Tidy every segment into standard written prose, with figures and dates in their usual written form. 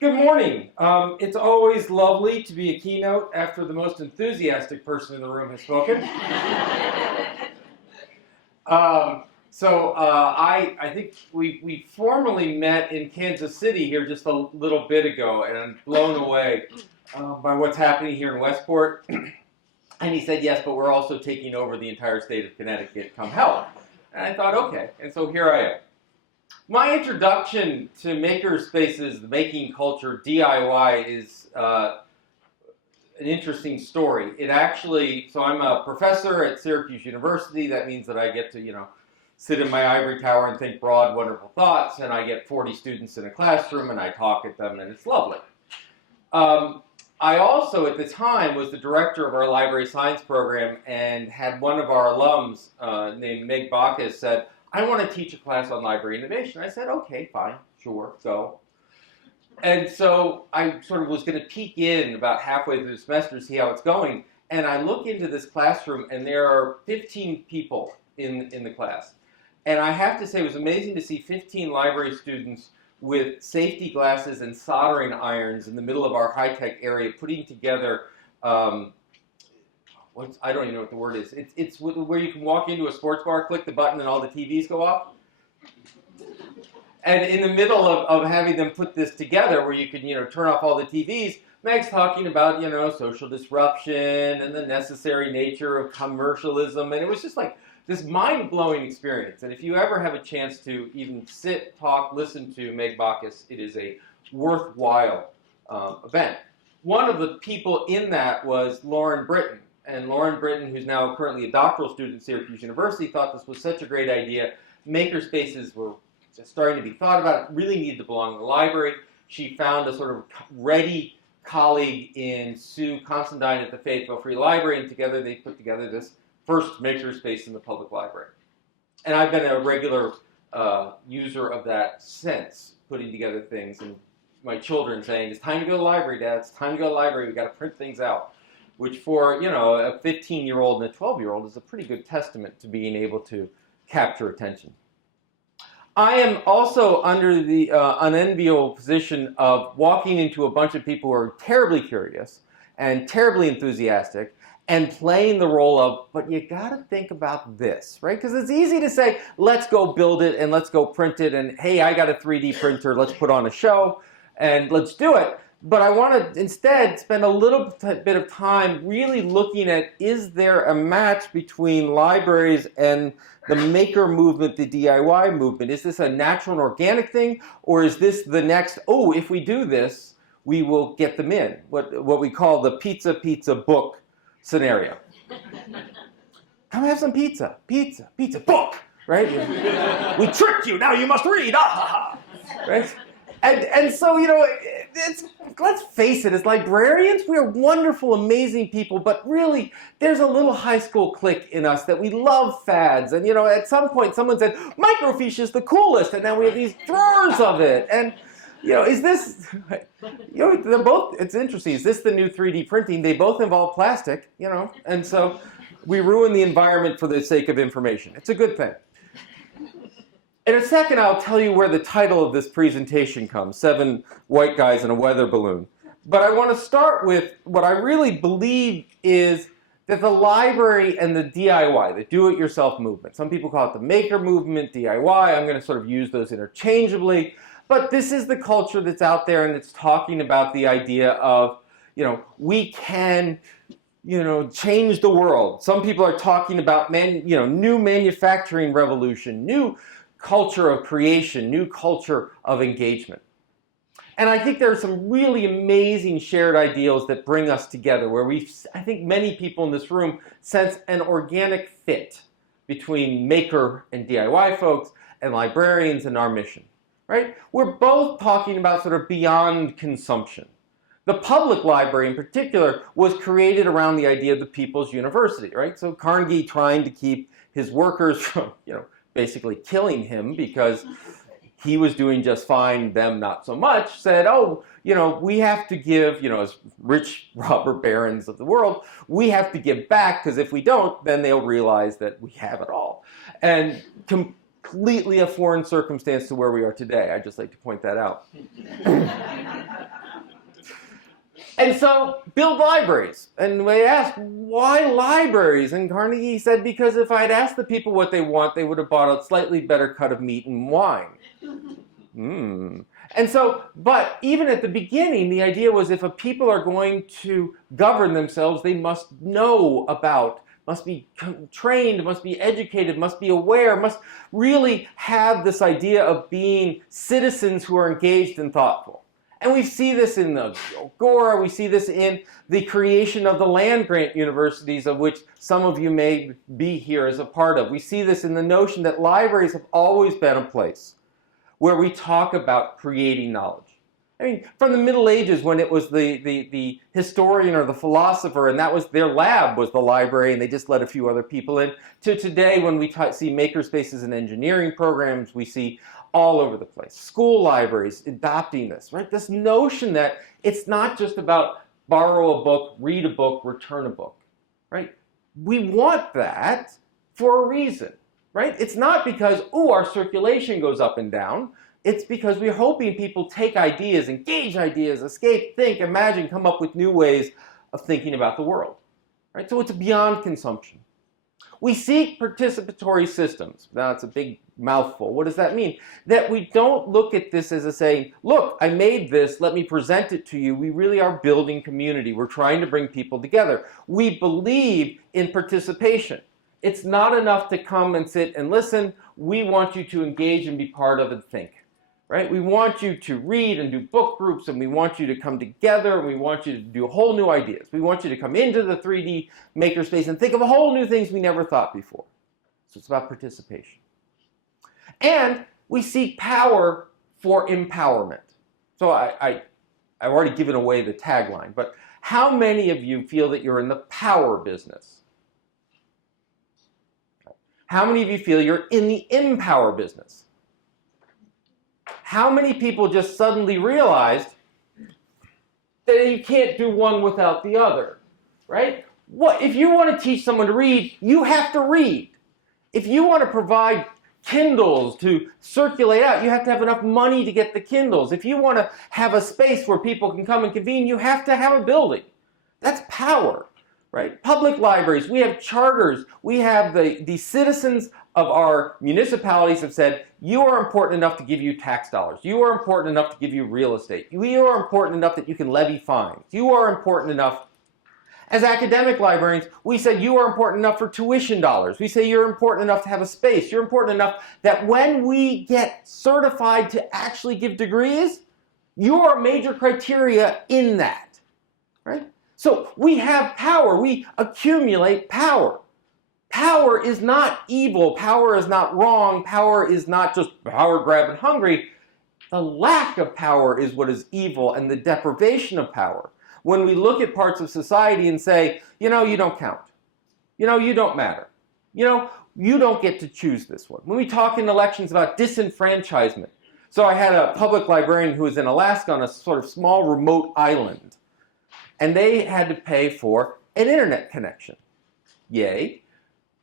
Good morning. It's always lovely to be a keynote after the most enthusiastic person in the room has spoken. I think we formally met in Kansas City here just a little bit ago, and I'm blown away by what's happening here in Westport. And he said, yes, but we're also taking over the entire state of Connecticut, come help. And I thought, okay, and so here I am. My introduction to MakerSpace's the making culture DIY is an interesting story. So I'm a professor at Syracuse University. That means that I get to, sit in my ivory tower and think broad, wonderful thoughts, and I get 40 students in a classroom and I talk at them, and it's lovely. I also, at the time, was the director of our library science program and had one of our alums named Meg Bacchus said, I want to teach a class on library innovation. I said, okay, fine, sure, go. And so I sort of was going to peek in about halfway through the semester to see how it's going. And I look into this classroom, and there are 15 people in the class. And I have to say, it was amazing to see 15 library students with safety glasses and soldering irons in the middle of our high-tech area, putting together I don't even know what the word is. It's where you can walk into a sports bar, click the button, and all the TVs go off. And in the middle of having them put this together, where you can turn off all the TVs, Meg's talking about social disruption and the necessary nature of commercialism, and it was just like this mind-blowing experience. And if you ever have a chance to even sit, talk, listen to Meg Bacchus, it is a worthwhile event. One of the people in that was Lauren Britton. And Lauren Britton, who's now currently a doctoral student at Syracuse University, thought this was such a great idea. Makerspaces were just starting to be thought about. It really needed to belong in the library. She found a sort of ready colleague in Sue Constantine at the Fayetteville Free Library, and together they put together this first makerspace in the public library. And I've been a regular user of that since, putting together things, and my children saying, it's time to go to the library, Dad, it's time to go to the library, we've got to print things out. Which for, a 15-year-old and a 12-year-old is a pretty good testament to being able to capture attention. I am also under the unenviable position of walking into a bunch of people who are terribly curious and terribly enthusiastic and playing the role of, but you gotta think about this, right? Because it's easy to say, let's go build it and let's go print it, and hey, I got a 3D printer, let's put on a show and let's do it. But I want to instead spend a little bit of time really looking at, is there a match between libraries and the maker movement, the DIY movement? Is this a natural and organic thing, or is this the next, oh, if we do this, we will get them in, what we call the pizza book scenario. Come have some pizza, book, right? We tricked you, now you must read, right? And so, let's face it, as librarians, we are wonderful, amazing people, but really, there's a little high school clique in us that we love fads. And, at some point, someone said, microfiche is the coolest, and now we have these drawers of it. And, is this, they're both, it's interesting, is this the new 3D printing? They both involve plastic, and so we ruin the environment for the sake of information. It's a good thing. In a second, I'll tell you where the title of this presentation comes, 7 White Guys in a Weather Balloon. But I want to start with what I really believe is that the library and the DIY, the do-it-yourself movement, some people call it the maker movement, DIY, I'm going to sort of use those interchangeably, but this is the culture that's out there, and it's talking about the idea of, we can change the world. Some people are talking about, new manufacturing revolution, new culture of creation, new culture of engagement. And I think there are some really amazing shared ideals that bring us together, where I think many people in this room sense an organic fit between maker and DIY folks and librarians and our mission, right? We're both talking about sort of beyond consumption. The public library in particular was created around the idea of the people's university, right? So Carnegie, trying to keep his workers from, basically killing him because he was doing just fine, them not so much, said, oh, we have to give, as rich robber barons of the world, we have to give back, because if we don't, then they'll realize that we have it all. And completely a foreign circumstance to where we are today. I'd just like to point that out. And so, build libraries. And we asked, why libraries? And Carnegie said, because if I'd asked the people what they want, they would have bought a slightly better cut of meat and wine. And so, but even at the beginning, the idea was if a people are going to govern themselves, they must know about, must be trained, must be educated, must be aware, must really have this idea of being citizens who are engaged and thoughtful. And we see this in the Agora, we see this in the creation of the land-grant universities, of which some of you may be here as a part of. We see this in the notion that libraries have always been a place where we talk about creating knowledge. I mean, from the Middle Ages, when it was the historian or the philosopher, and that was their lab was the library, and they just let a few other people in, to today when we see makerspaces and engineering programs, we see all over the place. School libraries adopting this, right? This notion that it's not just about borrow a book, read a book, return a book, right? We want that for a reason, right? It's not because, oh, our circulation goes up and down. It's because we're hoping people take ideas, engage ideas, escape, think, imagine, come up with new ways of thinking about the world, right? So it's beyond consumption. We seek participatory systems. Now, it's a big mouthful. What does that mean? That we don't look at this as a saying, look, I made this, let me present it to you. We really are building community. We're trying to bring people together. We believe in participation. It's not enough to come and sit and listen. We want you to engage and be part of and think. Right? We want you to read and do book groups, and we want you to come together, and we want you to do whole new ideas. We want you to come into the 3D makerspace and think of whole new things we never thought before. So it's about participation. And we seek power for empowerment. So I've already given away the tagline, but how many of you feel that you're in the power business? How many of you feel you're in the empower business? How many people just suddenly realized that you can't do one without the other, right? What, if you want to teach someone to read, you have to read. If you want to provide Kindles to circulate out, you have to have enough money to get the Kindles. If you want to have a space where people can come and convene, you have to have a building. That's power, right? Public libraries, we have charters, we have the citizens of our municipalities have said, you are important enough to give you tax dollars. You are important enough to give you real estate. You are important enough that you can levy fines. You are important enough. As academic librarians, we said you are important enough for tuition dollars. We say you're important enough to have a space. You're important enough that when we get certified to actually give degrees, you are a major criteria in that, right? So we have power. We accumulate power. Power is not evil. Power is not wrong. Power is not just power grab and hungry. The lack of power is what is evil, and the deprivation of power. When we look at parts of society and say, you know, you don't count. You know, you don't matter. You know, you don't get to choose this one. When we talk in elections about disenfranchisement. So I had a public librarian who was in Alaska on a sort of small remote island. And they had to pay for an internet connection. Yay.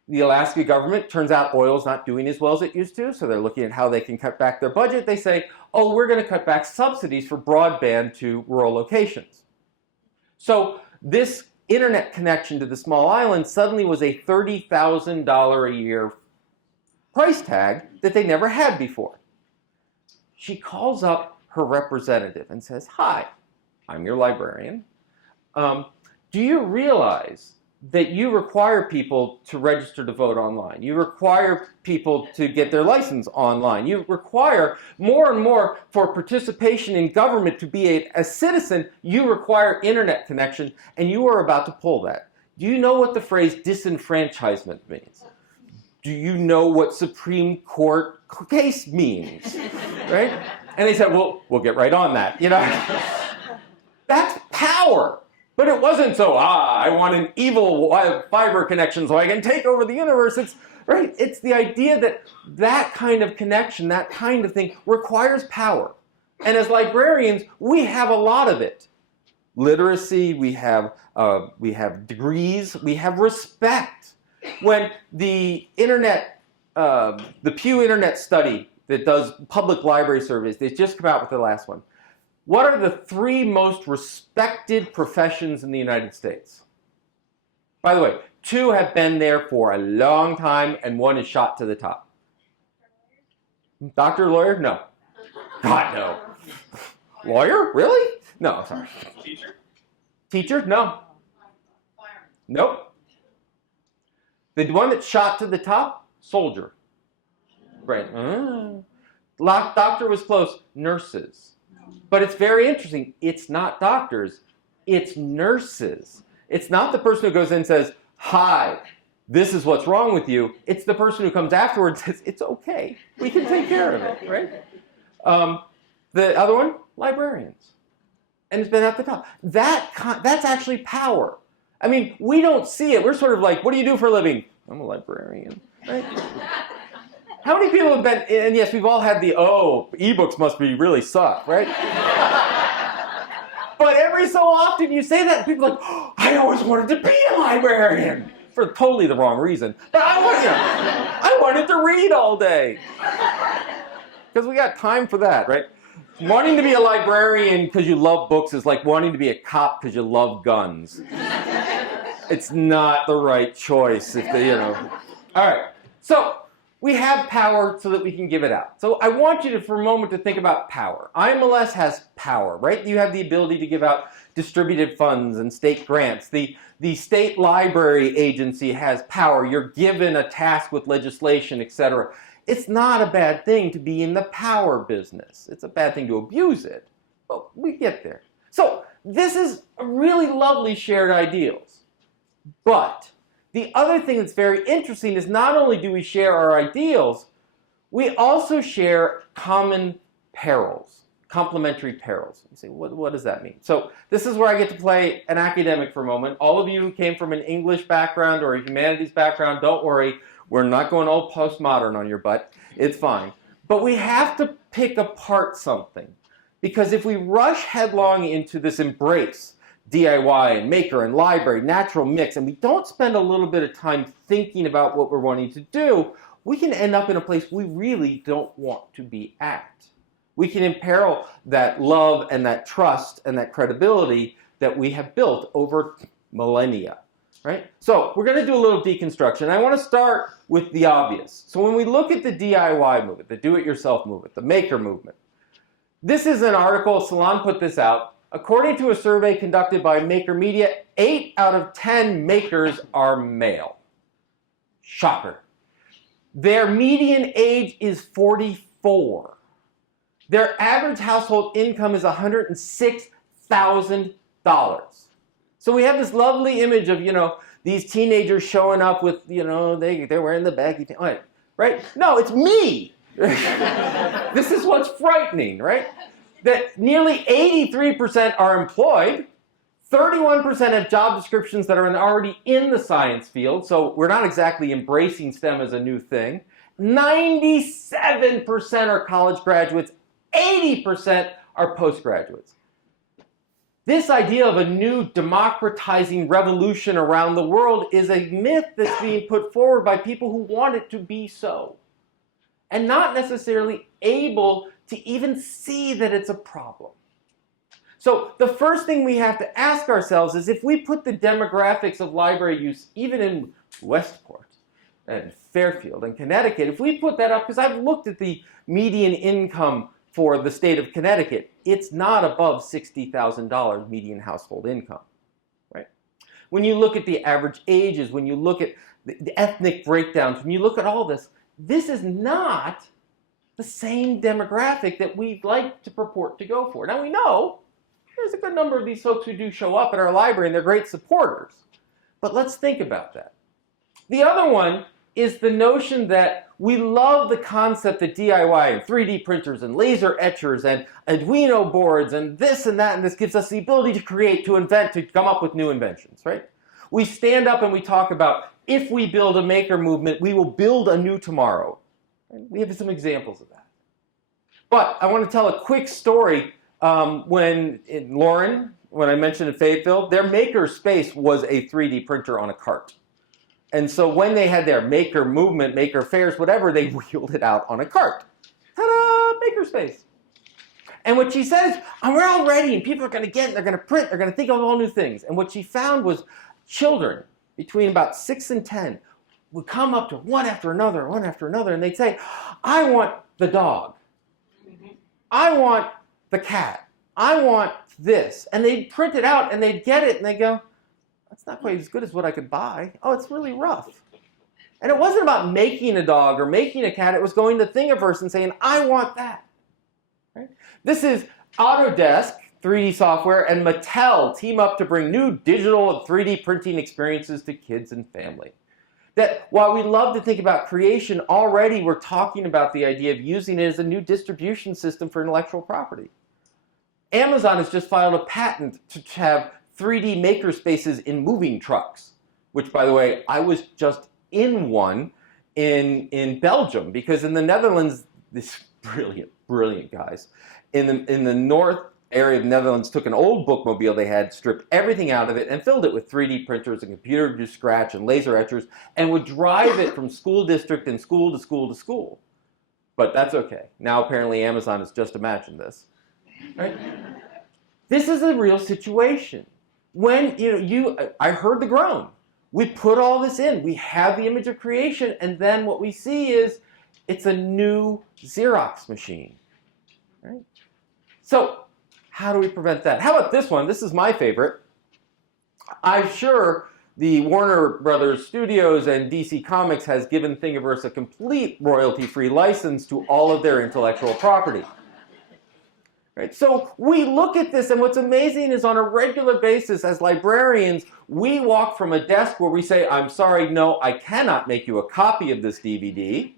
The Alaska government, turns out oil's not doing as well as it used to, so they're looking at how they can cut back their budget. They say, oh, we're going to cut back subsidies for broadband to rural locations. So this internet connection to the small island suddenly was a $30,000 a year price tag that they never had before. She calls up her representative and says, hi, I'm your librarian. Do you realize that you require people to register to vote online? You require people to get their license online. You require more and more for participation in government to be a citizen, you require internet connection, and you are about to pull that. Do you know what the phrase disenfranchisement means? Do you know what Supreme Court case means? Right? And they said, well, we'll get right on that. You know, that's power. But it wasn't so, I want an evil fiber connection so I can take over the universe. It's, right? It's the idea that that kind of connection, that kind of thing requires power. And as librarians, we have a lot of it. Literacy, we have degrees, we have respect. When the internet the Pew Internet Study that does public library surveys, they just come out with the last one. What are the 3 most respected professions in the United States? By the way, 2 have been there for a long time, and 1 is shot to the top. Doctor, lawyer? No. God, no. Lawyer? Really? No, sorry. Teacher? Teacher? No. Nope. The one that shot to the top? Soldier. Right. Doctor was close. Nurses. But it's very interesting. It's not doctors. It's nurses. It's not the person who goes in and says, hi, this is what's wrong with you. It's the person who comes afterwards and says, it's okay. We can take care of it, right? The other one, librarians. And it's been at the top. That's actually power. I mean, we don't see it. We're sort of like, what do you do for a living? I'm a librarian, right? How many people have been, and yes, we've all had the, oh, ebooks must be really suck, right? But every so often you say that, and people are like, oh, I always wanted to be a librarian. For totally the wrong reason. But I wanted to read all day. Because we got time for that, right? Wanting to be a librarian because you love books is like wanting to be a cop because you love guns. It's not the right choice, if they, All right, so we have power so that we can give it out. So I want you to, for a moment, to think about power. IMLS has power, right? You have the ability to give out distributed funds and state grants. The state library agency has power. You're given a task with legislation, etc. It's not a bad thing to be in the power business. It's a bad thing to abuse it, but we get there. So this is a really lovely shared ideals. But the other thing that's very interesting is not only do we share our ideals, we also share common perils, complementary perils. You say, what does that mean? So this is where I get to play an academic for a moment. All of you who came from an English background or a humanities background, don't worry. We're not going all postmodern on your butt. It's fine. But we have to pick apart something. Because if we rush headlong into this embrace, DIY and maker and library, natural mix, and we don't spend a little bit of time thinking about what we're wanting to do, we can end up in a place we really don't want to be at. We can imperil that love and that trust and that credibility that we have built over millennia. Right? So we're going to do a little deconstruction. I want to start with the obvious. So when we look at the DIY movement, the do-it-yourself movement, the maker movement, this is an article, Salon put this out. According to a survey conducted by Maker Media, 8 out of 10 makers are male. Shocker. Their median age is 44. Their average household income is $106,000. So we have this lovely image of, these teenagers showing up with, they're wearing the baggy thing, right? No, it's me. This is what's frightening, right? That nearly 83% are employed, 31% have job descriptions that are already in the science field, so we're not exactly embracing STEM as a new thing. 97% are college graduates, 80% are postgraduates. This idea of a new democratizing revolution around the world is a myth that's being put forward by people who want it to be so, and not necessarily able to even see that it's a problem. So the first thing we have to ask ourselves is if we put the demographics of library use, even in Westport and Fairfield and Connecticut, if we put that up, because I've looked at the median income for the state of Connecticut, it's not above $60,000 median household income, right? When you look at the average ages, when you look at the ethnic breakdowns, when you look at all this, this is not the same demographic that we'd like to purport to go for. Now we know there's a good number of these folks who do show up at our library and they're great supporters, but let's think about that. The other one is the notion that we love the concept that DIY and 3D printers and laser etchers and Arduino boards and this and that, and this gives us the ability to create, to invent, to come up with new inventions, right? We stand up and we talk about, if we build a maker movement, we will build a new tomorrow. And we have some examples of that. But I want to tell a quick story. When I mentioned in Fayetteville, their MakerSpace was a 3D printer on a cart. And so when they had their maker movement, maker fairs, whatever, they wheeled it out on a cart. Ta-da, MakerSpace. And what she said is, we're all ready, and people are going to get it, they're going to print, they're going to think of all new things. And what she found was children between about 6 and 10 would come up to one after another, and they'd say, I want the dog. I want the cat. I want this. And they'd print it out, and they'd get it, and they'd go, that's not quite as good as what I could buy. Oh, it's really rough. And it wasn't about making a dog or making a cat. It was going to Thingiverse and saying, I want that. Right? This is Autodesk 3D software and Mattel team up to bring new digital and 3D printing experiences to kids and family. That while we love to think about creation, already we're talking about the idea of using it as a new distribution system for intellectual property. Amazon has just filed a patent to have 3D makerspaces in moving trucks, which, by the way, I was just in one in Belgium, because in the Netherlands, this brilliant guys, in the north area of the Netherlands took an old bookmobile they had, stripped everything out of it, and filled it with 3D printers and computer to scratch and laser etchers, and would drive it from school district and school to school to school. But that's okay. Now apparently Amazon has just imagined this. Right? This is a real situation. When I heard the groan. We put all this in. We have the image of creation, and then what we see is it's a new Xerox machine. Right? So how do we prevent that? How about this one? This is my favorite. I'm sure the Warner Brothers Studios and DC Comics has given Thingiverse a complete royalty-free license to all of their intellectual property. Right? So we look at this, and what's amazing is on a regular basis as librarians, we walk from a desk where we say, I'm sorry, no, I cannot make you a copy of this DVD,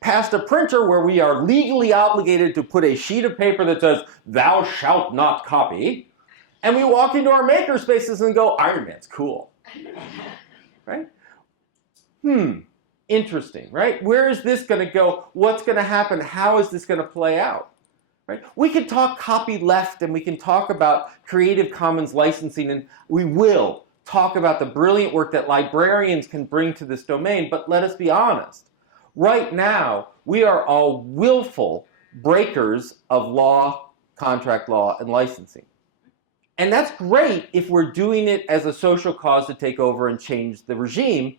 past a printer where we are legally obligated to put a sheet of paper that says, thou shalt not copy, and we walk into our makerspaces and go, Iron Man's cool. Right? Interesting, right? Where is this going to go? What's going to happen? How is this going to play out? Right? We can talk copyleft, and we can talk about Creative Commons licensing, and we will talk about the brilliant work that librarians can bring to this domain, but let us be honest. Right now, we are all willful breakers of law, contract law, and licensing. And that's great if we're doing it as a social cause to take over and change the regime.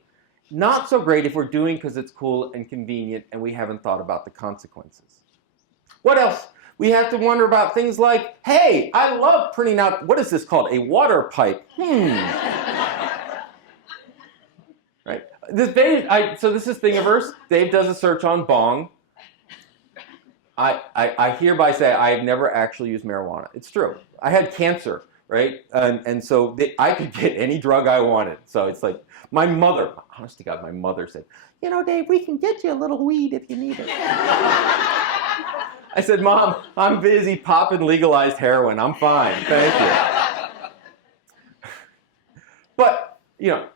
Not so great if we're doing because it's cool and convenient and we haven't thought about the consequences. What else? We have to wonder about things like, hey, I love printing out, what is this called? A water pipe. Right? So this is Thingiverse. Dave does a search on bong. I hereby say I have never actually used marijuana. It's true. I had cancer, right? And so I could get any drug I wanted. So it's like my mother, honest to God, my mother said, you know, Dave, we can get you a little weed if you need it. I said, Mom, I'm busy popping legalized heroin. I'm fine. Thank you. But, you know,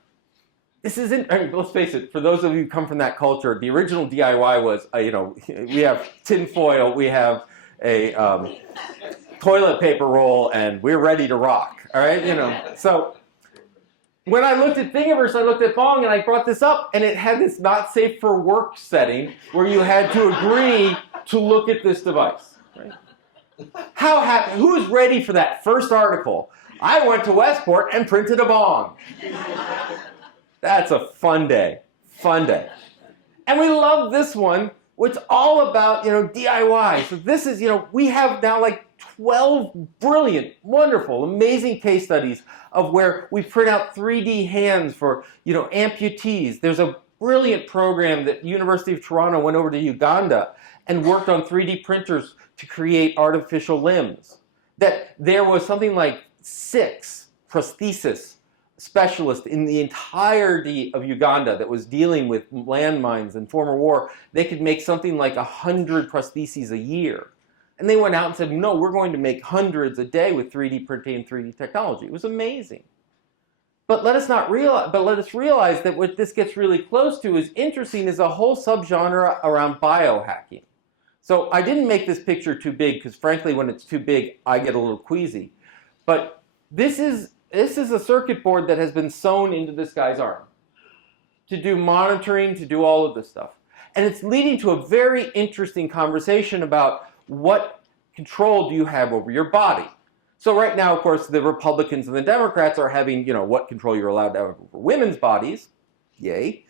this isn't, I mean, let's face it, for those of you who come from that culture, the original DIY was, you know, we have tin foil, we have a toilet paper roll, and we're ready to rock, all right? You know, so when I looked at Thingiverse, I looked at Bong, and I brought this up, and it had this not safe for work setting where you had to agree to look at this device. Right? How happy, who's ready for that first article? I went to Westport and printed a bong. That's a fun day, fun day. And we love this one, which is all about, you know, DIY. So this is, you know, we have now like 12 brilliant, wonderful, amazing case studies of where we print out 3D hands for, you know, amputees. There's a brilliant program that University of Toronto went over to Uganda and worked on 3D printers to create artificial limbs. That there was something like 6 prosthesis specialists in the entirety of Uganda that was dealing with landmines and former war. They could make something like 100 prostheses a year. And they went out and said, no, we're going to make hundreds a day with 3D printing and 3D technology. It was amazing. But let us realize that what this gets really close to is interesting is a whole subgenre around biohacking. So I didn't make this picture too big because frankly when it's too big I get a little queasy. But this is a circuit board that has been sewn into this guy's arm. to do monitoring, to do all of this stuff. And it's leading to a very interesting conversation about what control do you have over your body. So right now, of course, the Republicans and the Democrats are having, what control you're allowed to have over women's bodies. Yay.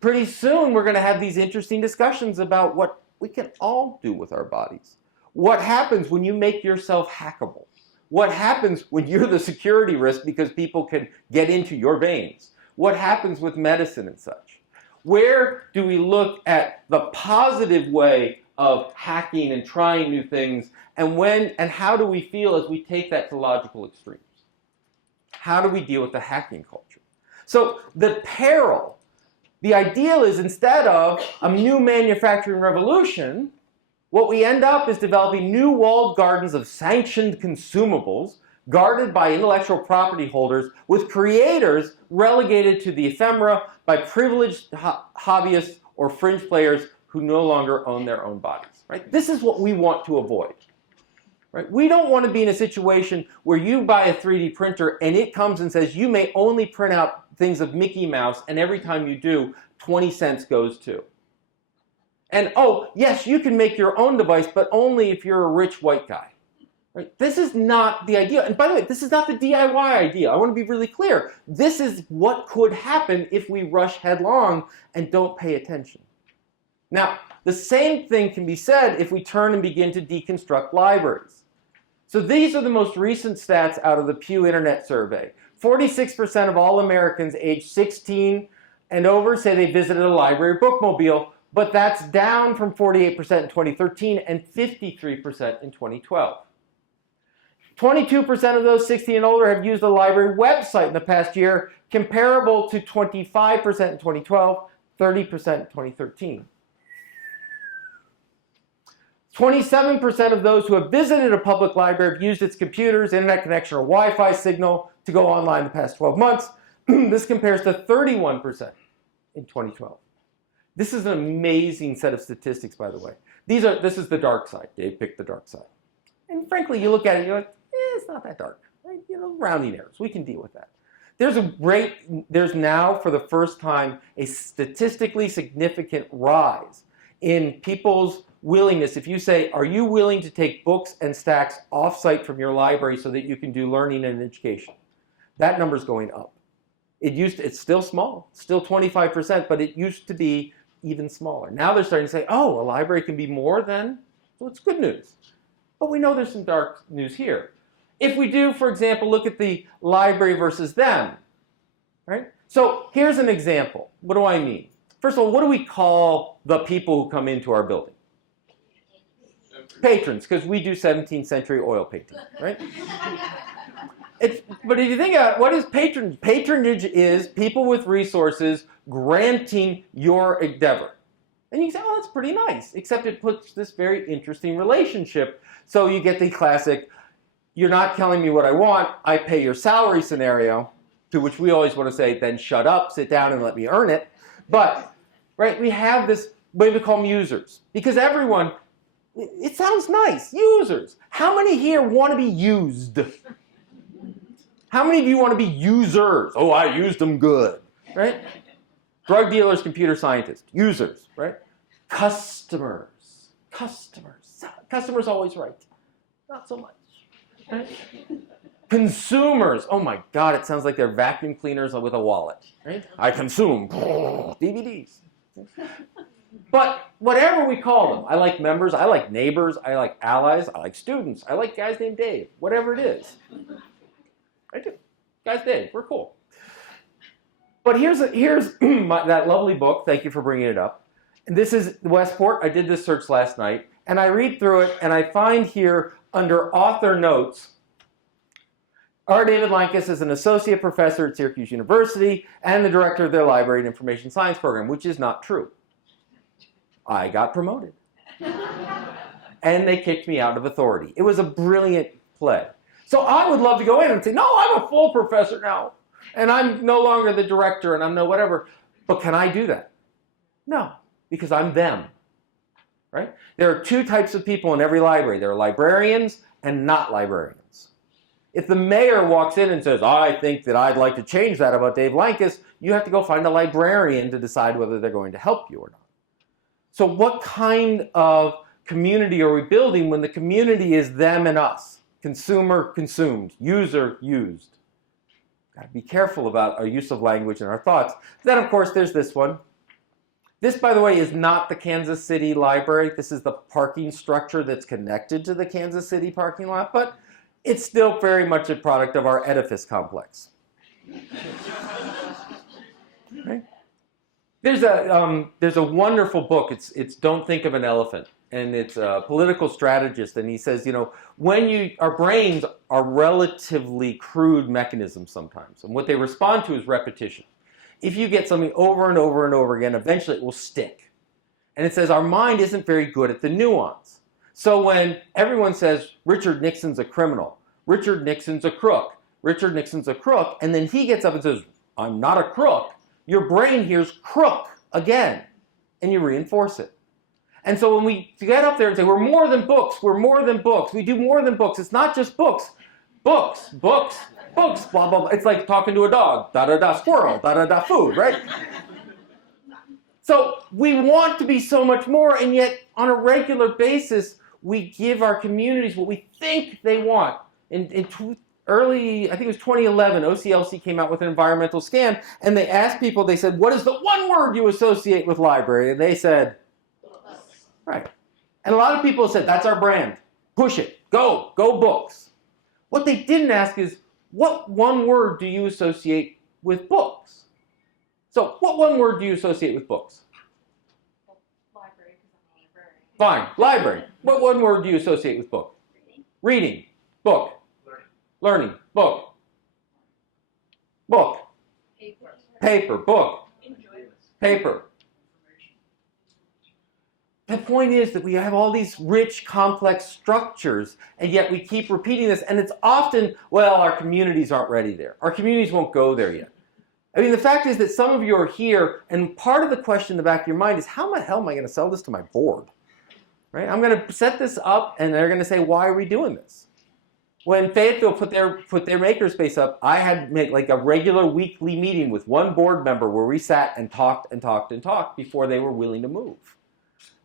Pretty soon, we're going to have these interesting discussions about what we can all do with our bodies. What happens when you make yourself hackable? What happens when you're the security risk because people can get into your veins? What happens with medicine and such? Where do we look at the positive way of hacking and trying new things, and how do we feel as we take that to logical extremes? How do we deal with the hacking culture? So the peril, the ideal is instead of a new manufacturing revolution, what we end up is developing new walled gardens of sanctioned consumables guarded by intellectual property holders with creators relegated to the ephemera by privileged hobbyists or fringe players who no longer own their own bodies. Right? This is what we want to avoid. Right? We don't want to be in a situation where you buy a 3D printer and it comes and says you may only print out things of Mickey Mouse, and every time you do, 20 cents goes to. And oh, yes, you can make your own device, but only if you're a rich white guy. Right? This is not the idea. And by the way, this is not the DIY idea. I want to be really clear. This is what could happen if we rush headlong and don't pay attention. Now, the same thing can be said if we turn and begin to deconstruct libraries. So these are the most recent stats out of the Pew Internet Survey. 46% of all Americans aged 16 and over say they visited a library bookmobile, but that's down from 48% in 2013 and 53% in 2012. 22% of those 16 and older have used a library website in the past year, comparable to 25% in 2012, 30% in 2013. 27% of those who have visited a public library have used its computers, internet connection, or Wi-Fi signal to go online in the past 12 months. This compares to 31% in 2012. This is an amazing set of statistics, by the way. This is the dark side. Dave picked the dark side. And frankly, you look at it and you're like, it's not that dark. Right? Rounding errors. We can deal with that. There's now, for the first time, a statistically significant rise in people's willingness. If you say, are you willing to take books and stacks off-site from your library so that you can do learning and education? That number's going up. It's still small, still 25%, but it used to be even smaller. Now they're starting to say, oh, a library can be more than, so it's good news. But we know there's some dark news here. If we do, for example, look at the library versus them, right? So here's an example. What do I mean? First of all, what do we call the people who come into our building? Patrons, because we do 17th century oil painting, right? But if you think about it, what is patronage? Patronage is people with resources granting your endeavor. And you say, oh, that's pretty nice, except it puts this very interesting relationship. So you get the classic, you're not telling me what I want, I pay your salary scenario, to which we always want to say, then shut up, sit down and let me earn it. But, right, we have this way we call them users. Because everyone, it sounds nice, users. How many here want to be used? How many of you want to be users? Oh, I used them good, right? Drug dealers, computer scientists, users, right? Customers. Customers always right. Not so much, right? Consumers. Oh my God, it sounds like they're vacuum cleaners with a wallet, right? I consume DVDs. But whatever we call them, I like members, I like neighbors, I like allies, I like students, I like guys named Dave, whatever it is. I do. Guys, Dave, we're cool. But here's that lovely book. Thank you for bringing it up. And this is Westport. I did this search last night. And I read through it, and I find here under author notes, R. David Lankes is an associate professor at Syracuse University and the director of their library and information science program, which is not true. I got promoted. And they kicked me out of authority. It was a brilliant play. So I would love to go in and say, no, I'm a full professor now. And I'm no longer the director and I'm no whatever. But can I do that? No, because I'm them. Right? There are two types of people in every library. There are librarians and not librarians. If the mayor walks in and says, I think that I'd like to change that about Dave Lankes, you have to go find a librarian to decide whether they're going to help you or not. So what kind of community are we building when the community is them and us? Consumer consumed, user used. Got to be careful about our use of language and our thoughts. Then, of course, there's this one. This, by the way, is not the Kansas City Library. This is the parking structure that's connected to the Kansas City parking lot, but it's still very much a product of our edifice complex. Right? There's a wonderful book. It's Don't Think of an Elephant, and it's a political strategist, and he says, you know, our brains are relatively crude mechanisms sometimes, and what they respond to is repetition. If you get something over and over and over again, eventually it will stick. And it says our mind isn't very good at the nuance. So when everyone says Richard Nixon's a criminal, Richard Nixon's a crook, Richard Nixon's a crook, and then he gets up and says, I'm not a crook, your brain hears crook again, and you reinforce it. And so when we get up there and say, we're more than books, we're more than books, we do more than books, it's not just books, books, books, books, blah, blah, blah. It's like talking to a dog, da-da-da, squirrel, da-da-da, food, right? So we want to be so much more, and yet on a regular basis, we give our communities what we think they want. Early, I think it was 2011, OCLC came out with an environmental scan, and they asked people, they said, what is the one word you associate with library? And they said, books. Right. And a lot of people said, that's our brand. Push it. Go books. What they didn't ask is, what one word do you associate with books? So what one word do you associate with books? Library, because I'm a librarian. Fine, library. What one word do you associate with book? Reading. Book. Learning. Book. Book. Paper. Paper. Book. Enjoyment. Paper. The point is that we have all these rich, complex structures, and yet we keep repeating this, and it's often, well, our communities aren't ready there. Our communities won't go there yet. I mean, the fact is that some of you are here, and part of the question in the back of your mind is, how the hell am I going to sell this to my board? Right? I'm going to set this up, and they're going to say, why are we doing this? When Fayetteville put their MakerSpace up, I had to make like a regular weekly meeting with one board member where we sat and talked and talked and talked before they were willing to move.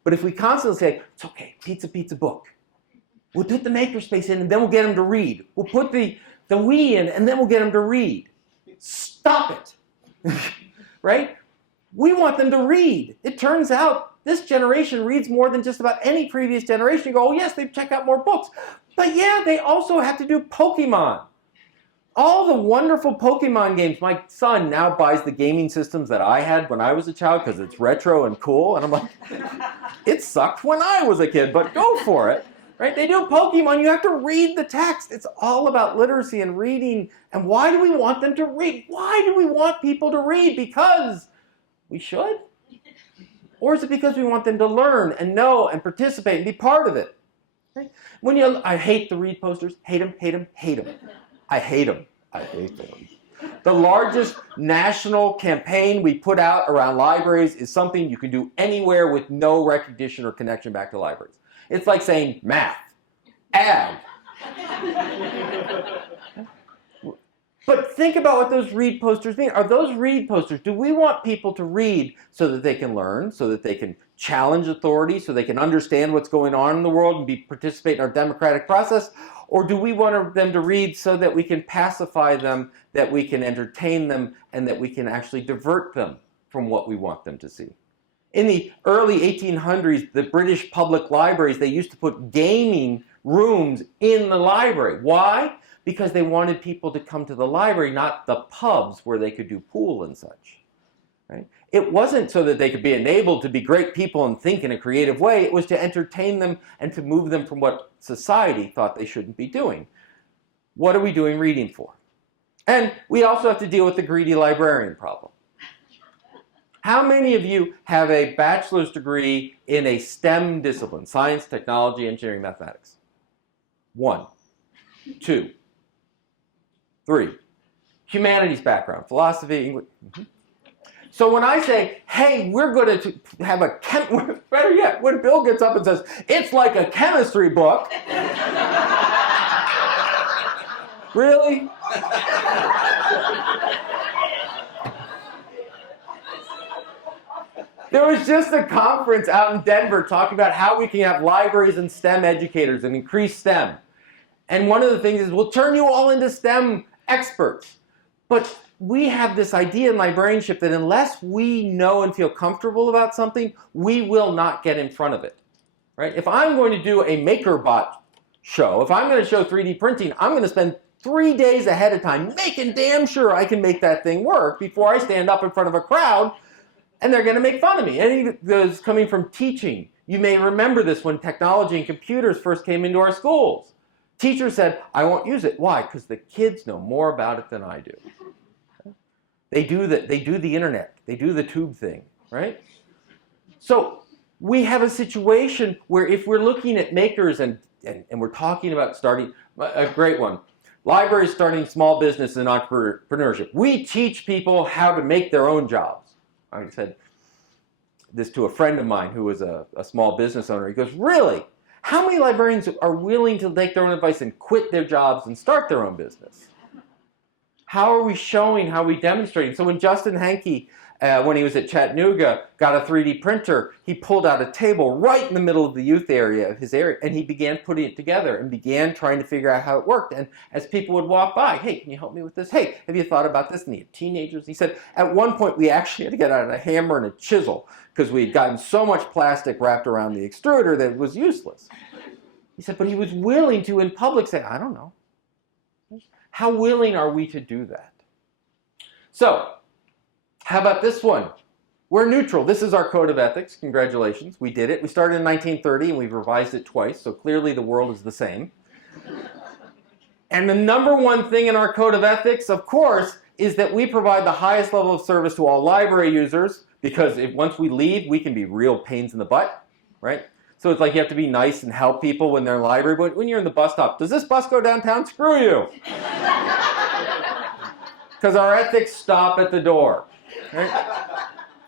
But if we constantly say, it's okay, pizza, book. We'll put the MakerSpace in and then we'll get them to read. We'll put the we in and then we'll get them to read. Stop it. Right? We want them to read. It turns out this generation reads more than just about any previous generation. You go, oh yes, they check out more books. But yeah, they also have to do Pokemon. All the wonderful Pokemon games. My son now buys the gaming systems that I had when I was a child because it's retro and cool. And I'm like, it sucked when I was a kid, but go for it. Right? They do Pokemon. You have to read the text. It's all about literacy and reading. And why do we want them to read? Why do we want people to read? Because we should? Or is it because we want them to learn and know and participate and be part of it? Right? I hate the read posters. Hate them, hate them, hate them. I hate them. I hate them. The largest national campaign we put out around libraries is something you can do anywhere with no recognition or connection back to libraries. It's like saying math, add. But think about what those read posters mean. Are those read posters, do we want people to read so that they can learn, so that they can challenge authority, so they can understand what's going on in the world and participate in our democratic process? Or do we want them to read so that we can pacify them, that we can entertain them, and that we can actually divert them from what we want them to see? In the early 1800s, the British public libraries, they used to put gaming rooms in the library. Why? Because they wanted people to come to the library, not the pubs where they could do pool and such. Right? It wasn't so that they could be enabled to be great people and think in a creative way. It was to entertain them and to move them from what society thought they shouldn't be doing. What are we doing reading for? And we also have to deal with the greedy librarian problem. How many of you have a bachelor's degree in a STEM discipline? Science, technology, engineering, mathematics. 1, 2, 3. Humanities background, philosophy, English. So when I say, hey, we're going to have a better yet, when Bill gets up and says, it's like a chemistry book, Really? There was just a conference out in Denver talking about how we can have libraries and STEM educators and increase STEM. And one of the things is we'll turn you all into STEM experts. But we have this idea in librarianship that unless we know and feel comfortable about something, we will not get in front of it. Right? If I'm going to do a MakerBot show, if I'm going to show 3D printing, I'm going to spend 3 days ahead of time making damn sure I can make that thing work before I stand up in front of a crowd and they're going to make fun of me. And it was coming from teaching. You may remember this when technology and computers first came into our schools. Teachers said, I won't use it. Why? Because the kids know more about it than I do. They do the internet. They do the tube thing, right? So we have a situation where if we're looking at makers and we're talking about starting, a great one, libraries starting small business and entrepreneurship. We teach people how to make their own jobs. I said this to a friend of mine who was a small business owner. He goes, really? How many librarians are willing to take their own advice and quit their jobs and start their own business? How are we showing, how are we demonstrating? So when Justin Hankey, when he was at Chattanooga, got a 3D printer, he pulled out a table right in the middle of the youth area of his area, and he began putting it together and began trying to figure out how it worked. And as people would walk by, hey, can you help me with this? Hey, have you thought about this? And he had teenagers. He said, at one point, we actually had to get out a hammer and a chisel because we had gotten so much plastic wrapped around the extruder that it was useless. He said, but he was willing to, in public, say, I don't know. How willing are we to do that? So, how about this one? We're neutral. This is our code of ethics. Congratulations. We did it. We started in 1930 and we've revised it twice, so clearly the world is the same. And the number one thing in our code of ethics, of course, is that we provide the highest level of service to all library users, because once we leave, we can be real pains in the butt, right? So it's like you have to be nice and help people when they're in the library. But when you're in the bus stop, does this bus go downtown? Screw you. Because our ethics stop at the door. Right?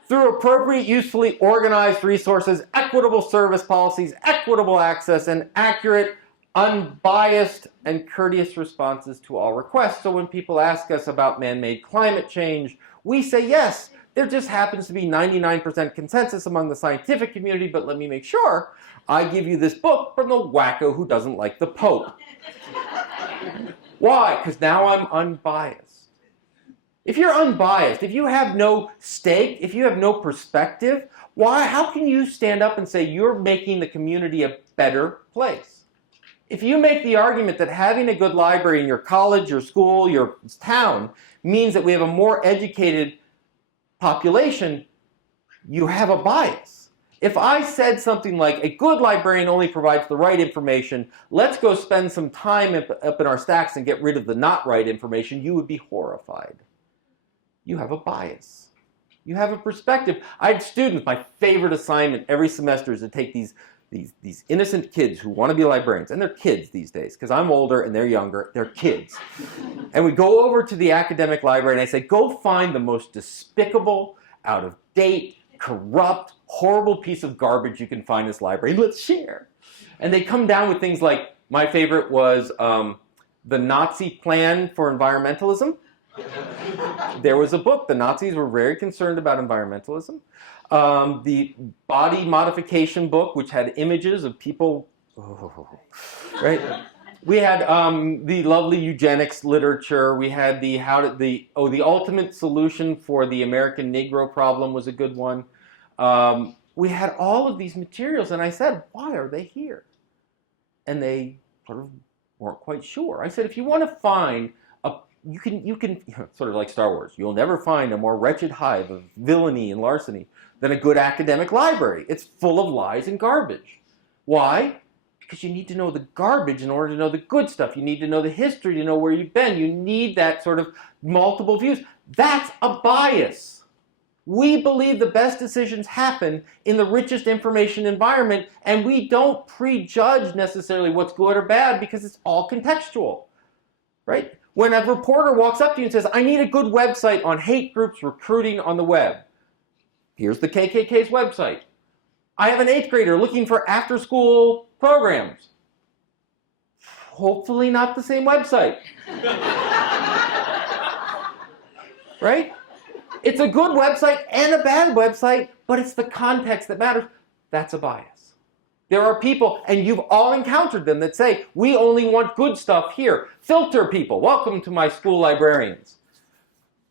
Through appropriate, usefully organized resources, equitable service policies, equitable access, and accurate, unbiased, and courteous responses to all requests. So when people ask us about man-made climate change, we say yes. There just happens to be 99% consensus among the scientific community, but let me make sure I give you this book from the wacko who doesn't like the Pope. Why? Because now I'm unbiased. If you're unbiased, if you have no stake, if you have no perspective, how can you stand up and say you're making the community a better place? If you make the argument that having a good library in your college, your school, your town means that we have a more educated population, you have a bias. If I said something like, a good librarian only provides the right information, let's go spend some time up in our stacks and get rid of the not right information, you would be horrified. You have a bias. You have a perspective. I had students, my favorite assignment every semester is to take these innocent kids who want to be librarians, and they're kids these days, because I'm older and they're younger, they're kids. And we go over to the academic library and I say, go find the most despicable, out of date, corrupt, horrible piece of garbage you can find in this library. Let's share. And they come down with things like, my favorite was the Nazi plan for environmentalism. There was a book. The Nazis were very concerned about environmentalism. The body modification book, which had images of people, right? We had the lovely eugenics literature. We had the ultimate solution for the American Negro problem was a good one. We had all of these materials, and I said, why are they here? And they sort of weren't quite sure. I said, if you want to find you can sort of like Star Wars. You'll never find a more wretched hive of villainy and larceny than a good academic library. It's full of lies and garbage. Why? Because you need to know the garbage in order to know the good stuff. You need to know the history to know where you've been. You need that sort of multiple views. That's a bias. We believe the best decisions happen in the richest information environment, and we don't prejudge necessarily what's good or bad because it's all contextual, right? When a reporter walks up to you and says, I need a good website on hate groups recruiting on the web. Here's the KKK's website. I have an 8th grader looking for after-school programs. hopefully not the same website. Right? It's a good website and a bad website, but it's the context that matters. That's a bias. There are people, and you've all encountered them, that say, we only want good stuff here. Filter people. Welcome to my school librarians.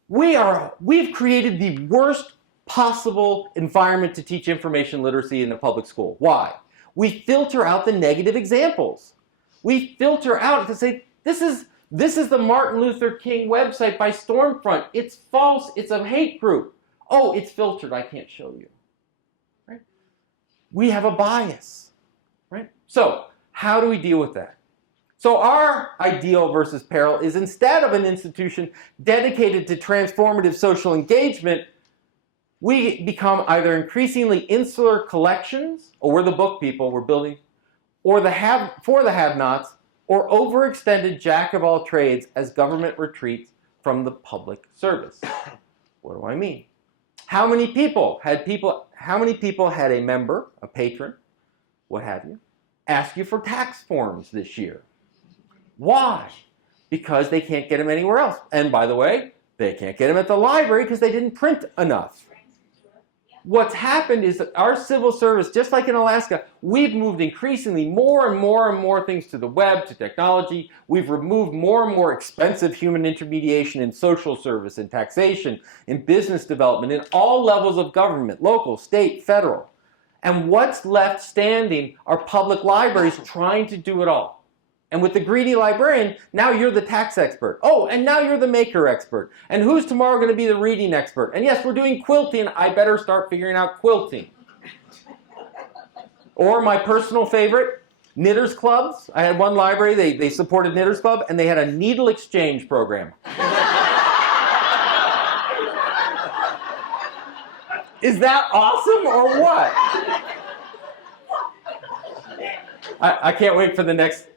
We've created the worst possible environment to teach information literacy in the public school. Why? We filter out the negative examples. We filter out to say, this is the Martin Luther King website by Stormfront. It's false. It's a hate group. Oh, it's filtered. I can't show you. Right? We have a bias. Right? So how do we deal with that? So our ideal versus peril is, instead of an institution dedicated to transformative social engagement, we become either increasingly insular collections, or we're the book people, we're building, or for the have-nots, or overextended jack of all trades as government retreats from the public service. What do I mean? How many people had a member, a patron, what have you, ask you for tax forms this year? Why? Because they can't get them anywhere else. And by the way, they can't get them at the library because they didn't print enough. What's happened is that our civil service, just like in Alaska, we've moved increasingly more and more things to the web, to technology. We've removed more and more expensive human intermediation in social service, in taxation, in business development, in all levels of government, local, state, federal. And what's left standing are public libraries trying to do it all. And with the greedy librarian, now you're the tax expert. Oh, and now you're the maker expert. And who's tomorrow going to be the reading expert? And yes, we're doing quilting. I better start figuring out quilting. Or my personal favorite, knitters clubs. I had one library, they supported knitters club, and they had a needle exchange program. Is that awesome or what? I can't wait for the next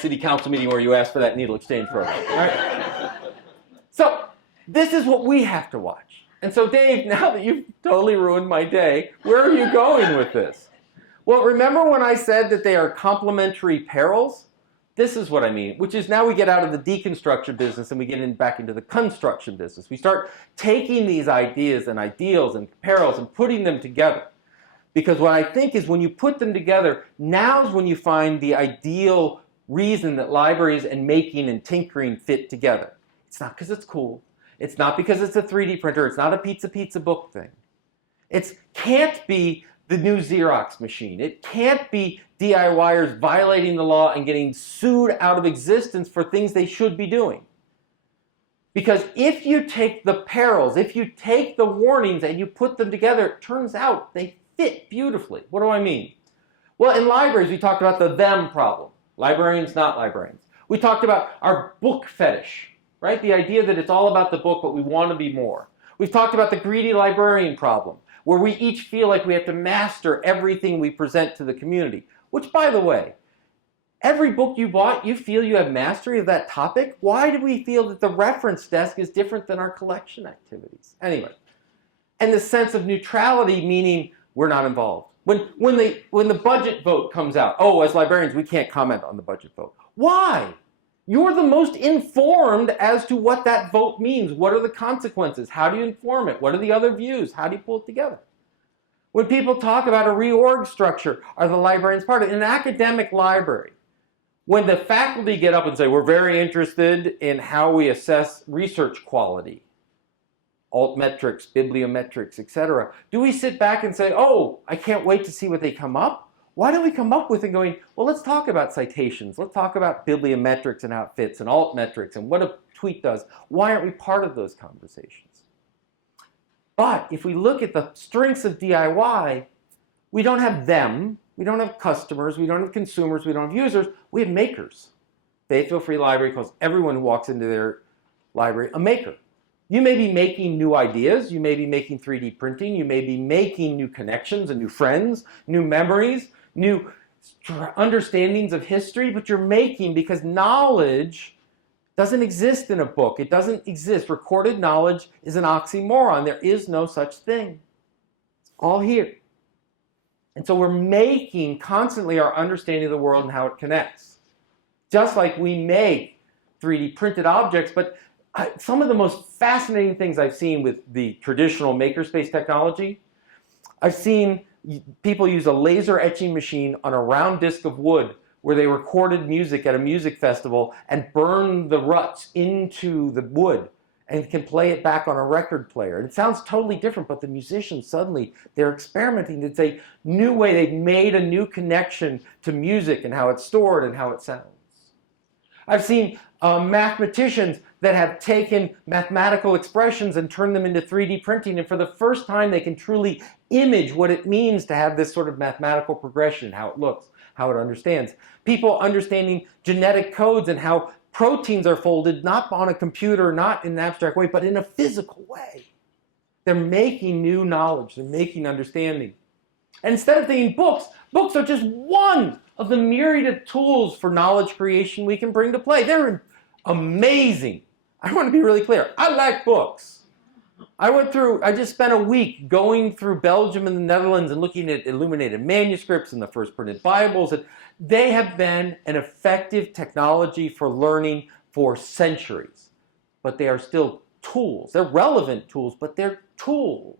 city council meeting where you ask for that needle exchange program. All right? So this is what we have to watch. And so Dave, now that you've totally ruined my day, where are you going with this? Well, remember when I said that they are complementary perils? This is what I mean, which is now we get out of the deconstruction business and we get back into the construction business. We start taking these ideas and ideals and perils and putting them together. Because what I think is when you put them together, now's when you find the ideal reason that libraries and making and tinkering fit together. It's not because it's cool. It's not because it's a 3D printer. It's not a pizza book thing. It can't be the new Xerox machine. It can't be DIYers violating the law and getting sued out of existence for things they should be doing. Because if you take the perils, if you take the warnings and you put them together, it turns out they fit beautifully. What do I mean? Well, in libraries, we talked about the them problem. Librarians, not librarians. We talked about our book fetish, right? The idea that it's all about the book, but we want to be more. We've talked about the greedy librarian problem, where we each feel like we have to master everything we present to the community. Which, by the way, every book you bought, you feel you have mastery of that topic. Why do we feel that the reference desk is different than our collection activities? Anyway, and the sense of neutrality, meaning we're not involved. When the budget vote comes out, oh, as librarians, we can't comment on the budget vote. Why? You're the most informed as to what that vote means. What are the consequences? How do you inform it? What are the other views? How do you pull it together? When people talk about a reorg structure, are the librarians part of it? In an academic library, when the faculty get up and say, we're very interested in how we assess research quality, altmetrics, bibliometrics, etc. Do we sit back and say, oh, I can't wait to see what they come up? Why don't we come up with it going, well, let's talk about citations. Let's talk about bibliometrics and how it fits and altmetrics and what a tweet does. Why aren't we part of those conversations? But if we look at the strengths of DIY, we don't have them. We don't have customers. We don't have consumers. We don't have users. We have makers. Faith Free Library calls everyone who walks into their library a maker. You may be making new ideas, you may be making 3D printing, you may be making new connections and new friends, new memories, new understandings of history, but you're making because knowledge doesn't exist in a book. It doesn't exist. Recorded knowledge is an oxymoron. There is no such thing. It's all here. And so we're making constantly our understanding of the world and how it connects. just like we make 3D printed objects. But some of the most fascinating things I've seen with the traditional MakerSpace technology, I've seen people use a laser etching machine on a round disc of wood where they recorded music at a music festival and burned the ruts into the wood and can play it back on a record player. And it sounds totally different, but the musicians suddenly, they're experimenting. It's a new way. They've made a new connection to music and how it's stored and how it sounds. I've seen mathematicians that have taken mathematical expressions and turned them into 3D printing, and for the first time they can truly image what it means to have this sort of mathematical progression, how it looks, how it understands. People understanding genetic codes and how proteins are folded, not on a computer, not in an abstract way, but in a physical way. They're making new knowledge, they're making understanding. And instead of thinking books, books are just one of the myriad of tools for knowledge creation we can bring to play. They're amazing. I want to be really clear. I like books. I just spent a week going through Belgium and the Netherlands and looking at illuminated manuscripts and the first printed Bibles. And they have been an effective technology for learning for centuries. But they are still tools. They're relevant tools, but they're tools,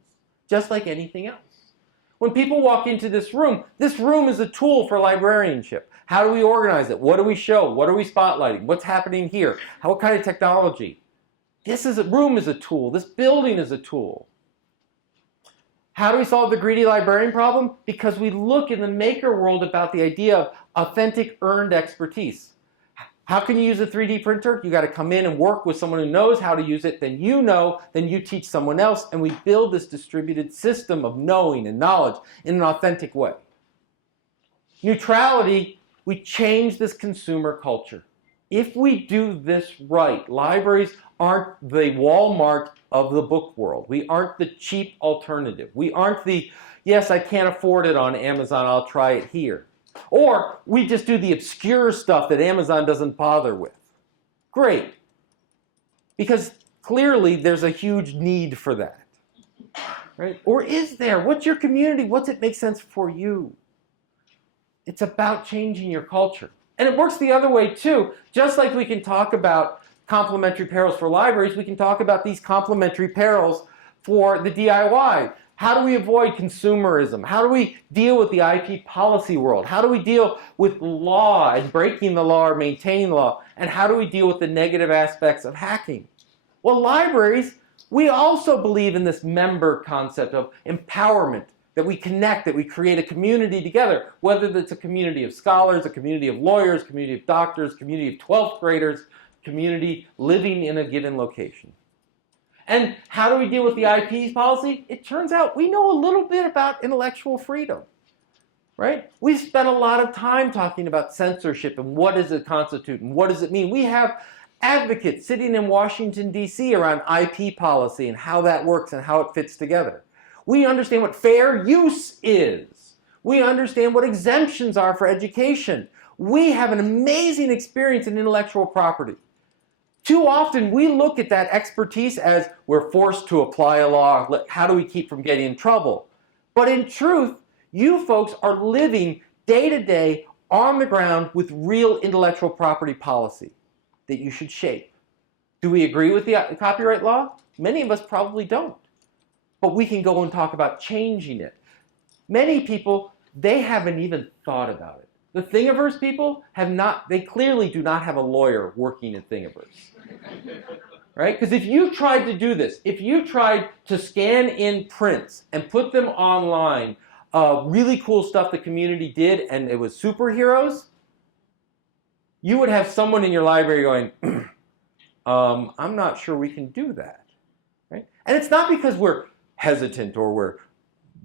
just like anything else. When people walk into this room is a tool for librarianship. How do we organize it? What do we show? What are we spotlighting? What's happening here? What kind of technology? Room is a tool. This building is a tool. How do we solve the greedy librarian problem? Because we look in the maker world about the idea of authentic earned expertise. How can you use a 3D printer? You got to come in and work with someone who knows how to use it, then you know, then you teach someone else, and we build this distributed system of knowing and knowledge in an authentic way. Neutrality, we change this consumer culture. If we do this right, libraries aren't the Walmart of the book world. We aren't the cheap alternative. We aren't the, yes, I can't afford it on Amazon, I'll try it here. Or we just do the obscure stuff that Amazon doesn't bother with. Great. Because clearly there's a huge need for that. Right? Or is there? What's your community? What's it make sense for you? It's about changing your culture. And it works the other way too. Just like we can talk about complementary perils for libraries, we can talk about these complementary perils for the DIY. How do we avoid consumerism? How do we deal with the IP policy world? How do we deal with law and breaking the law or maintaining the law? And how do we deal with the negative aspects of hacking? Well, libraries, we also believe in this member concept of empowerment, that we connect, that we create a community together, whether it's a community of scholars, a community of lawyers, a community of doctors, a community of 12th graders, community living in a given location. And how do we deal with the IP policy? It turns out we know a little bit about intellectual freedom, right? We've spent a lot of time talking about censorship and what does it constitute and what does it mean. We have advocates sitting in Washington, D.C. around IP policy and how that works and how it fits together. We understand what fair use is. We understand what exemptions are for education. We have an amazing experience in intellectual property. Too often we look at that expertise as we're forced to apply a law. How do we keep from getting in trouble? But in truth, you folks are living day to day on the ground with real intellectual property policy that you should shape. Do we agree with the copyright law? Many of us probably don't. But we can go and talk about changing it. Many people, they haven't even thought about it. The Thingiverse people they clearly do not have a lawyer working in Thingiverse. Right? Because if you tried to do this, if you tried to scan in prints and put them online, really cool stuff the community did and it was superheroes, you would have someone in your library going, I'm not sure we can do that. Right? And it's not because we're hesitant or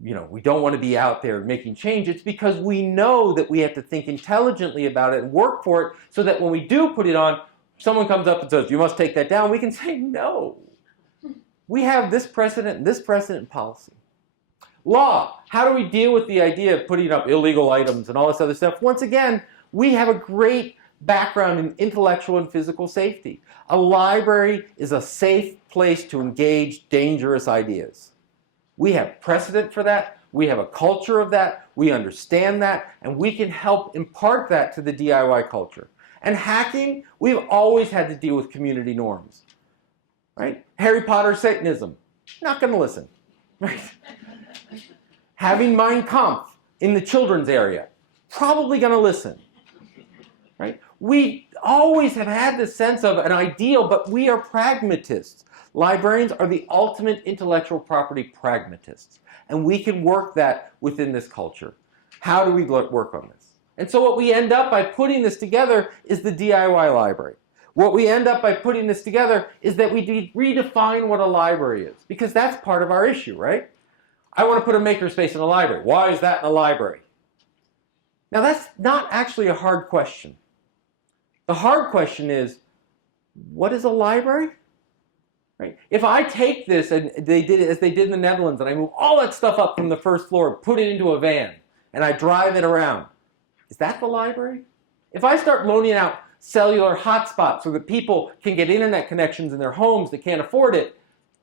we don't want to be out there making change. It's because we know that we have to think intelligently about it and work for it so that when we do put it on, someone comes up and says, you must take that down. We can say no. We have this precedent and this precedent policy. Law. How do we deal with the idea of putting up illegal items and all this other stuff? Once again, we have a great background in intellectual and physical safety. A library is a safe place to engage dangerous ideas. We have precedent for that. We have a culture of that. We understand that. And we can help impart that to the DIY culture. And hacking, we've always had to deal with community norms. Right? Harry Potter Satanism, not going to listen. Right? Having Mein Kampf in the children's area, probably going to listen. Right? We always have had this sense of an ideal, but we are pragmatists. Librarians are the ultimate intellectual property pragmatists, and we can work that within this culture. How do we work on this? And so what we end up by putting this together is the DIY library. What we end up by putting this together is that we redefine what a library is, because that's part of our issue, right? I want to put a makerspace in a library. Why is that in a library? Now that's not actually a hard question. The hard question is, what is a library? Right? If I take this, and they did it as they did in the Netherlands, and I move all that stuff up from the first floor, put it into a van, and I drive it around, is that the library? If I start loaning out cellular hotspots so that people can get internet connections in their homes that can't afford it,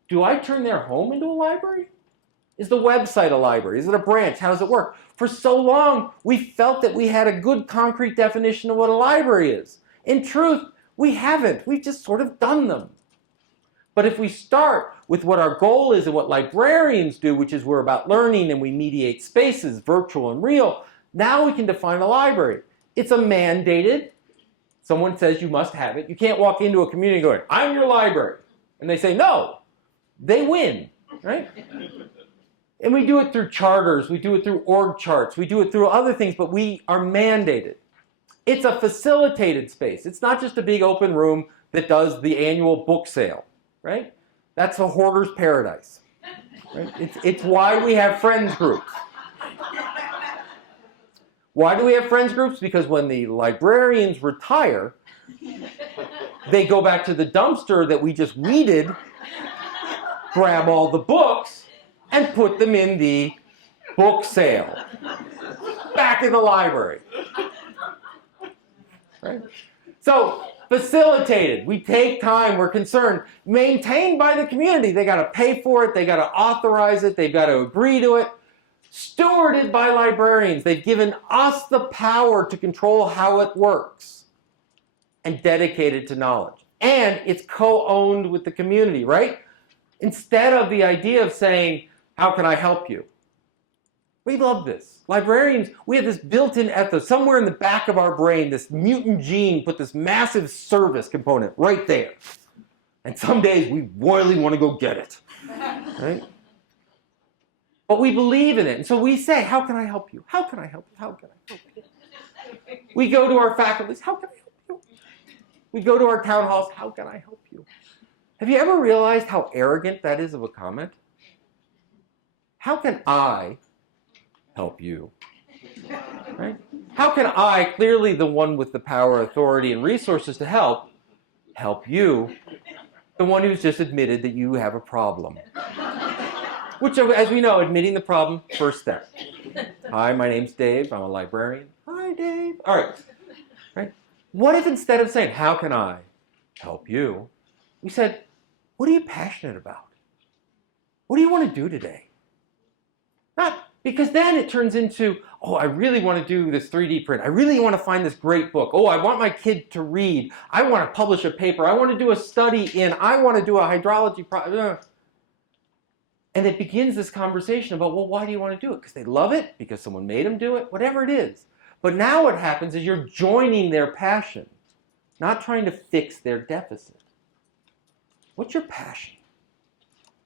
do I turn their home into a library? Is the website a library? Is it a branch? How does it work? For so long, we felt that we had a good concrete definition of what a library is. In truth, we haven't. We've just sort of done them. But if we start with what our goal is and what librarians do, which is we're about learning and we mediate spaces, virtual and real, now we can define a library. It's a mandated. Someone says you must have it. You can't walk into a community going, I'm your library. And they say, no. They win, right? And we do it through charters. We do it through org charts. We do it through other things, but we are mandated. It's a facilitated space. It's not just a big open room that does the annual book sale, right? That's a hoarder's paradise. Right? It's why we have friends groups. Why do we have friends groups? Because when the librarians retire, they go back to the dumpster that we just weeded, grab all the books, and put them in the book sale. Back in the library. Right? So, facilitated. We take time, we're concerned. Maintained by the community. They got to pay for it, they got to authorize it, they've got to agree to it. Stewarded by librarians. They've given us the power to control how it works. And dedicated to knowledge. And it's co-owned with the community, right? Instead of the idea of saying, how can I help you? We love this. Librarians, we have this built-in ethos. Somewhere in the back of our brain, this mutant gene put this massive service component right there. And some days we really want to go get it. Right? But we believe in it. And so we say, how can I help you? How can I help you? How can I help you? We go to our faculties, how can I help you? We go to our town halls, how can I help you? Have you ever realized how arrogant that is of a comment? How can I help you? Right? How can I, clearly the one with the power, authority, and resources to help you, the one who's just admitted that you have a problem? Which, as we know, admitting the problem, first step. Hi, my name's Dave. I'm a librarian. Hi, Dave. All right. Right? What if instead of saying, how can I help you, we said, what are you passionate about? What do you want to do today? Not because then it turns into, oh, I really want to do this 3D print. I really want to find this great book. Oh, I want my kid to read. I want to publish a paper. I want to do a study I want to do a hydrology project. And it begins this conversation about, well, why do you want to do it? Because they love it? Because someone made them do it? Whatever it is. But now what happens is you're joining their passion, not trying to fix their deficit. What's your passion?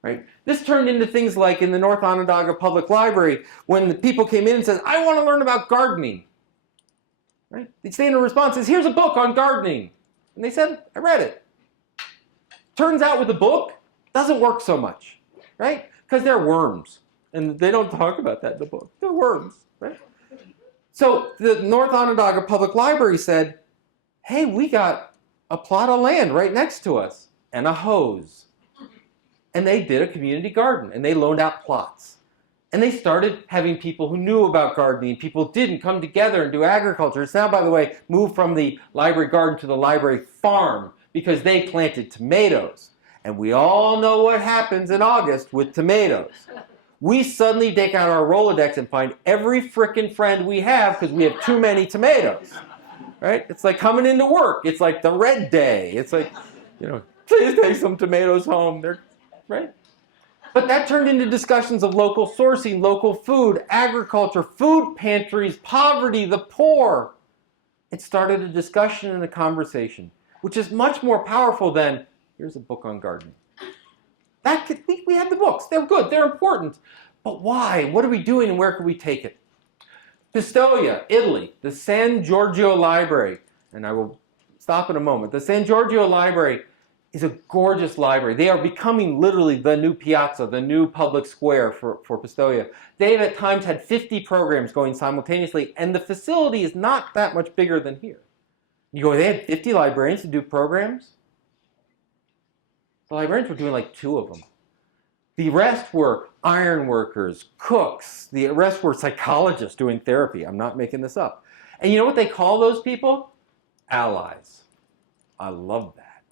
Right? This turned into things like in the North Onondaga Public Library, when the people came in and said, I want to learn about gardening. Right? They'd say in a response, says, here's a book on gardening. And they said, I read it. Turns out with the book, doesn't work so much. Right? Because they're worms. And they don't talk about that in the book. They're worms. Right? So the North Onondaga Public Library said, hey, we got a plot of land right next to us and a hose. And they did a community garden, and they loaned out plots. And they started having people who knew about gardening, people who didn't, come together and do agriculture. It's now, by the way, moved from the library garden to the library farm because they planted tomatoes. And we all know what happens in August with tomatoes. We suddenly take out our Rolodex and find every frickin' friend we have because we have too many tomatoes. right? It's like coming into work. It's like the red day. It's like, please take some tomatoes home. They're, right? But that turned into discussions of local sourcing, local food, agriculture, food pantries, poverty, the poor. It started a discussion and a conversation, which is much more powerful than, here's a book on gardening. We had the books. They're good. They're important. But why? What are we doing and where can we take it? Pistoia, Italy, the San Giorgio Library, and I will stop in a moment. The San Giorgio Library is a gorgeous library. They are becoming literally the new piazza, the new public square for Pistoia. They have at times had 50 programs going simultaneously, and the facility is not that much bigger than here. You go, they had 50 librarians to do programs? The librarians were doing like 2 of them. The rest were iron workers, cooks. The rest were psychologists doing therapy. I'm not making this up. And you know what they call those people? Allies. I love that,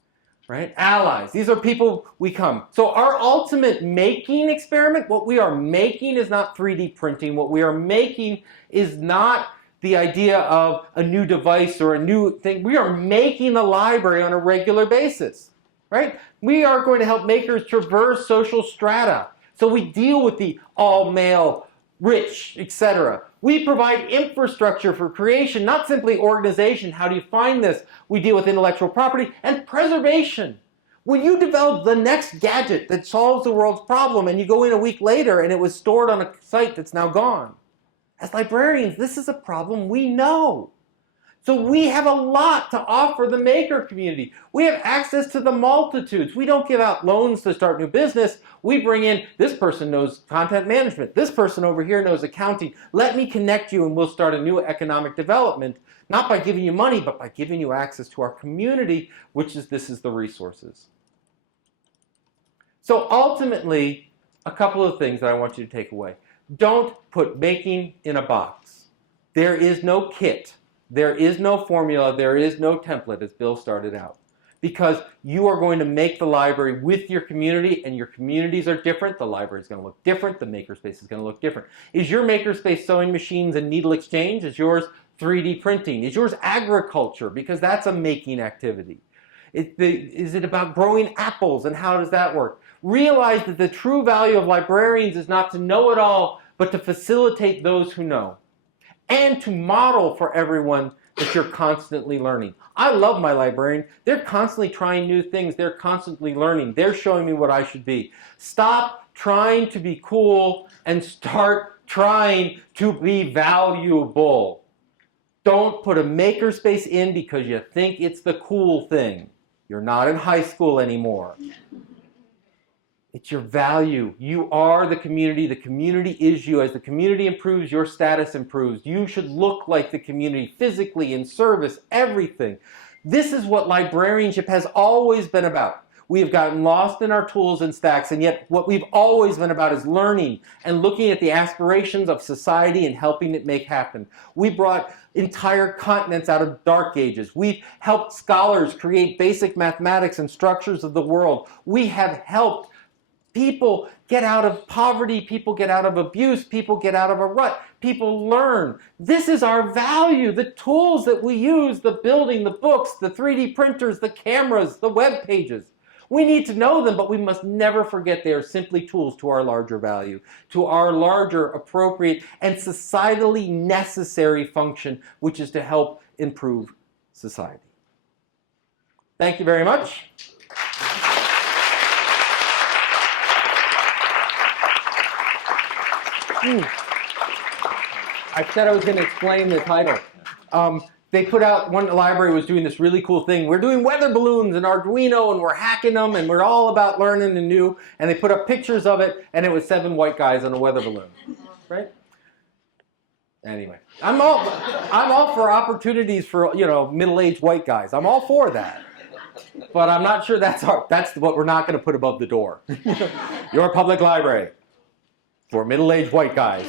right? Allies. These are people we come. So our ultimate making experiment, what we are making is not 3D printing. What we are making is not the idea of a new device or a new thing. We are making the library on a regular basis, right? We are going to help makers traverse social strata. So we deal with the all-male, rich, etc. We provide infrastructure for creation, not simply organization. How do you find this? We deal with intellectual property and preservation. When you develop the next gadget that solves the world's problem and you go in a week later and it was stored on a site that's now gone, as librarians, this is a problem we know. So we have a lot to offer the maker community. We have access to the multitudes. We don't give out loans to start new business. We bring in, this person knows content management. This person over here knows accounting. Let me connect you and we'll start a new economic development, not by giving you money, but by giving you access to our community, this is the resources. So ultimately, a couple of things that I want you to take away. Don't put making in a box. There is no kit. There is no formula, there is no template, as Bill started out. Because you are going to make the library with your community, and your communities are different. The library is going to look different. The makerspace is going to look different. Is your makerspace sewing machines and needle exchange? Is yours 3D printing? Is yours agriculture? Because that's a making activity. Is it about growing apples, and how does that work? Realize that the true value of librarians is not to know it all, but to facilitate those who know. And to model for everyone that you're constantly learning. I love my librarian. They're constantly trying new things. They're constantly learning. They're showing me what I should be. Stop trying to be cool and start trying to be valuable. Don't put a makerspace in because you think it's the cool thing. You're not in high school anymore. It's your value. You are the community. The community is you. As the community improves, your status improves. You should look like the community physically, in service, everything. This is what librarianship has always been about. We have gotten lost in our tools and stacks, and yet what we've always been about is learning and looking at the aspirations of society and helping it make happen. We brought entire continents out of dark ages. We've helped scholars create basic mathematics and structures of the world. We have helped people get out of poverty, people get out of abuse, people get out of a rut, people learn. This is our value, the tools that we use, the building, the books, the 3D printers, the cameras, the web pages. We need to know them, but we must never forget they are simply tools to our larger value, to our larger, appropriate, and societally necessary function, which is to help improve society. Thank you very much. I said I was going to explain the title. They put out, one library was doing this really cool thing. We're doing weather balloons and Arduino and we're hacking them and we're all about learning and new. And they put up pictures of it and it was 7 white guys on a weather balloon, right? Anyway, I'm all for opportunities for, middle-aged white guys. I'm all for that. But I'm not sure that's what we're not going to put above the door. Your public library. For middle-aged white guys.